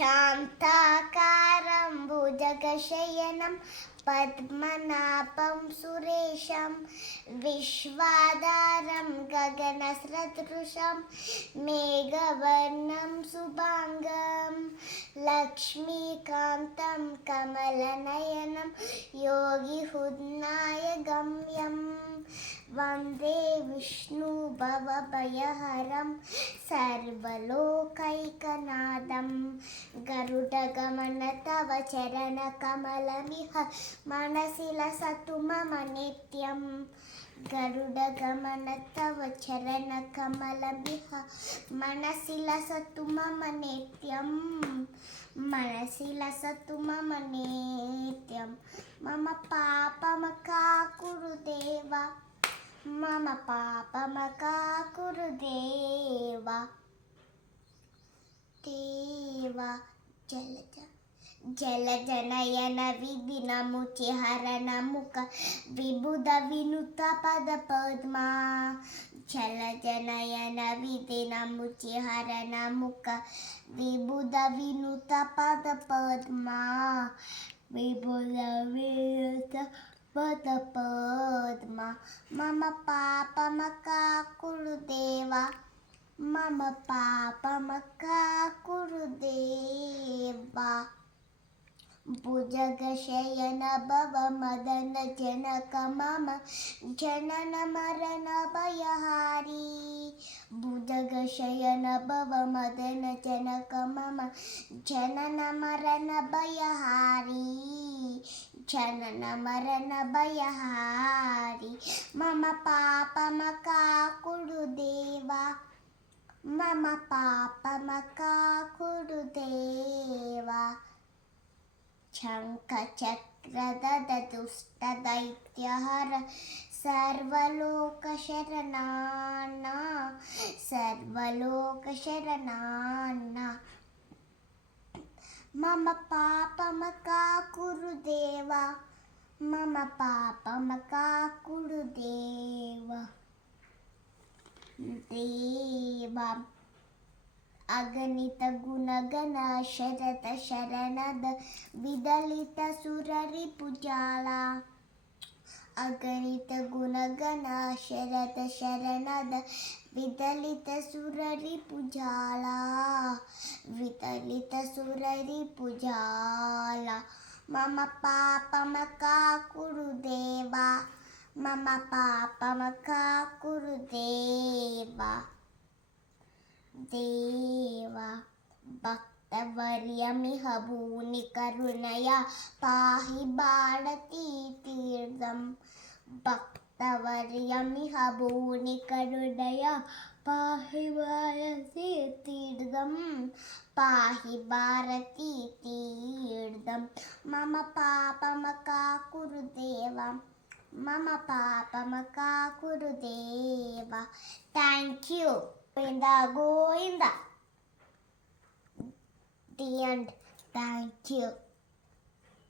शान्ताकारं भुजगशयनं पद्मनाभं सुरेशं विश्वाधारं गगनसदृशं मेघवर्णं शुभाङ्गं लक्ष्मीकान्तं कमलनयनं योगिहृद्यायगम्यं वन्दे विष्णुभवभयहरं सर्वलोकैकनाथं गरुडगमन तव चरणकमलमिह मनसि लसतु मम नित्यं गरुडगमन तव चरणकमलमिह मनसि लसतु मम नित्यं मनसि लसतु मम नित्यं मम पापमका कुरु देव मम पापमका कुरु देव जलजनयन विधिनमुचिहरण मुख विबुध विनुत पद पद्मा जलजनयन विधिनमुचिहरण मुख विबुध विनुत पद पद्मा विबुध विनुत पद पद्मा मम पापमका कुरु देव मम पापमका कुरु देव भुजगशयन भव मदन जनक मम जनन मरण भयहारी भुजगशयन भव मदन जनक मम जनन मरण भयहारी जनन मरण भयहारी मम पापमका कुरु देव मम पापमका कुरु देव शङ्खचक्रगद दुष्टदैत्यहर सर्वलोकशरणाना मम पापमका कुरु देव मम पापमका कुरु देव अगणित गुणगण शरत शरणद विदलित सुररिपुजाला अगणित गुणगण शरत शरणद विदलित सुररिपुजाला विदलित सुररिपुजाला मम पापमका कुरु देव मम पापमका कुरु देव भक्तवर्यमिह भूनि करुणया पाहि भारतीतीर्थं भक्तवर्यमिह भूनि करुणया पाहि भारतीतीर्थं पाहि भारतीतीर्थं मम पापमका कुरु देव मम पापमका कुरु देव Thank you. Govinda. The end. Thank you.